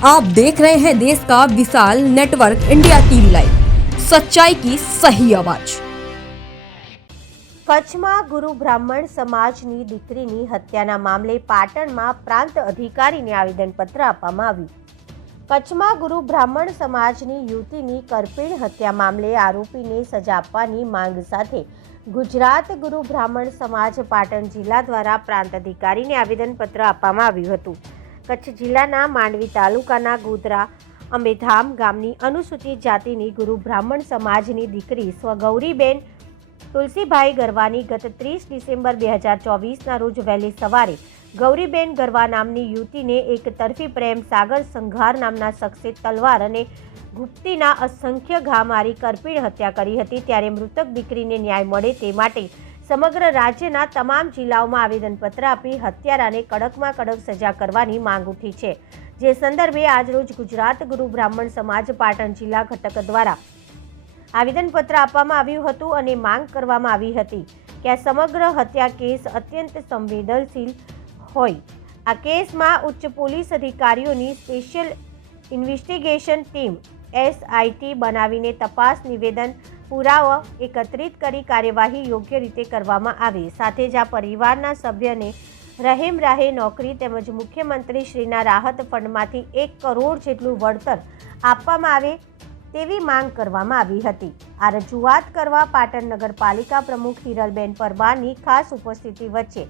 आप देख रहे हैं देश का विशाल नेटवर्क इंडिया टीवी लाइव, सच्चाई की सही आवाज। કચ્છમાં ગુરુ બ્રાહ્મણ સમાજની દીકરીની હત્યાના મામલે પાટણમાં પ્રાંત અધિકારીને આવેદનપત્ર આપવામાં આવ્યું। કચ્છમાં ગુરુ બ્રાહ્મણ સમાજની યુવતીની કરપીણ હત્યા મામલે આરોપીને સજા આપવાની માંગ સાથે ગુજરાત ગુરુ બ્રાહ્મણ સમાજ પાટણ જિલ્લા દ્વારા પ્રાંત અધિકારીને આવેદનપત્ર આપવામાં આવ્યું હતું। કચ્છ જિલ્લાના માંડવી તાલુકાના ગોધરા અંબેધામ ગામની અનુસૂચિત જાતિની ગુરુ બ્રાહ્મણ સમાજની દીકરી સ્વ ગૌરીબેન તુલસીભાઈ ગરવાની ગત 30 ડિસેમ્બર 2024ના રોજ વહેલી સવારે ગૌરીબેન ગરવા નામની યુવતીને એક તરફી પ્રેમ સાગર સંઘાર નામના શખ્સે તલવાર અને ગુપ્તીના અસંખ્ય ઘા મારી કરપીણ હત્યા કરી હતી। ત્યારે મૃતક દીકરીને ન્યાય મળે તે માટે સમગ્ર રાજ્યના તમામ જિલ્લાઓમાં આવેદનપત્ર આપી હત્યારાને કડકમાં કડક સજા કરવાની માંગ ઉઠી છે। જે સંદર્ભે આજરોજ ગુજરાત ગુરુ બ્રાહ્મણ સમાજ પાટણ જિલ્લા ઘટક દ્વારા આવેદનપત્ર આપવામાં આવ્યું હતું અને માંગ કરવામાં આવી હતી કે આ સમગ્ર હત્યા કેસ અત્યંત સંવેદનશીલ હોય। આ કેસમાં ઉચ્ચ પોલીસ અધિકારીઓની સ્પેશિયલ ઇન્વેસ્ટિગેશન ટીમ SIT બનાવીને તપાસ નિવેદન પુરાવા એકત્રિત કરી કાર્યવાહી યોગ્ય રીતે કરવામાં આવે। સાથે જ આ પરિવારના સભ્યને રહેમ રાહે નોકરી તેમજ મુખ્યમંત્રી શ્રીના રાહત ફંડમાંથી 1 કરોડ જેટલું વળતર આપવામાં આવે તેવી માંગ કરવામાં આવી હતી। આ રજૂઆત કરવા પાટણ નગરપાલિકા પ્રમુખ હિરલબેન પરમારની ખાસ ઉપસ્થિતિ વચ્ચે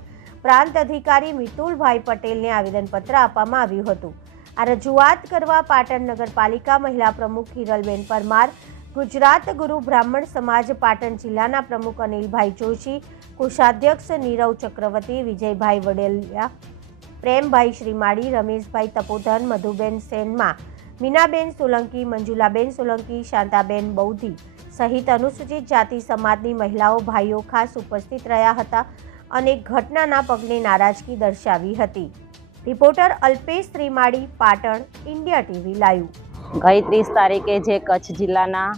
પ્રાંત અધિકારી મિતુલભાઈ પટેલને આવેદનપત્ર આપવામાં આવ્યું હતું। આ રજૂઆત કરવા પાટણ નગરપાલિકા મહિલા પ્રમુખ હિરલબેન પરમાર, ગુજરાત ગુરુ બ્રાહ્મણ સમાજ પાટણ જિલ્લાના પ્રમુખ અનિલભાઈ જોશી, કોષાધ્યક્ષ નીરવ ચક્રવર્તી, વિજયભાઈ વડેલિયા, પ્રેમભાઈ શ્રીમાળી, રમેશભાઈ તપોધન, મધુબેન સેનમાં, મીનાબેન સોલંકી, મંજુલાબેન સોલંકી, શાંતાબેન બૌદ્ધી સહિત અનુસૂચિત જાતિ સમાજની મહિલાઓ ભાઈઓ ખાસ ઉપસ્થિત રહ્યા હતા અને ઘટનાના પગલે નારાજગી દર્શાવી હતી। Reporter Alpesh Trimali, Patan, India TV live. ગઈ 30 તારીખે જે કચ્છ જિલ્લાના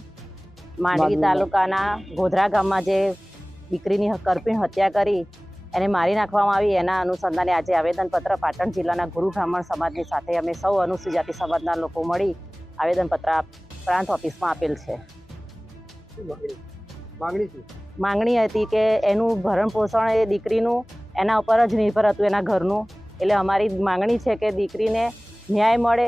માંડવી તાલુકાના ગોધરા ગામમાં જે દીકરીની કરપીણ હત્યા કરી એને મારી નાખવામાં આવી, એના અનુસંધાને આજે આવેદનપત્ર પાટણ જિલ્લાના ગુરુ બ્રાહ્મણ સમાજની સાથે અમે સૌ અનુસૂચિત જાતિ સમાજના લોકો મળી આવેદનપત્ર પ્રાંત ઓફિસમાં આપેલ છે। માંગણી હતી કે એનું ભરણ પોષણ એ દીકરીનું એના ઉપર જ નિર્ભર હતું, એના ઘરનું। એટલે અમારી માંગણી છે કે દીકરીને ન્યાય મળે।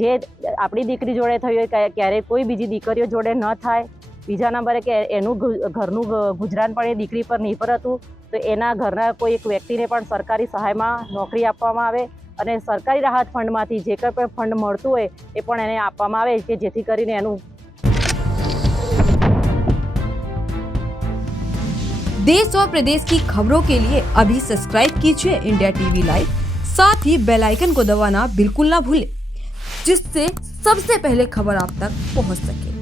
જે આપણી દીકરી જોડે થયું હોય ક્યારેય કોઈ બીજી દીકરીઓ જોડે ન થાય। બીજા નંબરે કે એનું ઘરનું ગુજરાન પણ એ દીકરી પર નિર્ભર હતું, તો એના ઘરના કોઈ એક વ્યક્તિને પણ સરકારી સહાયમાં નોકરી આપવામાં આવે અને સરકારી રાહત ફંડમાંથી જે કંઈ પણ ફંડ મળતું હોય એ પણ એને આપવામાં આવે કે જેથી કરીને એનું देश और प्रदेश की खबरों के लिए अभी सब्सक्राइब कीजिए इंडिया टीवी लाइव, साथ ही बेल आइकन को दबाना बिल्कुल ना भूलें, जिससे सबसे पहले खबर आप तक पहुंच सके।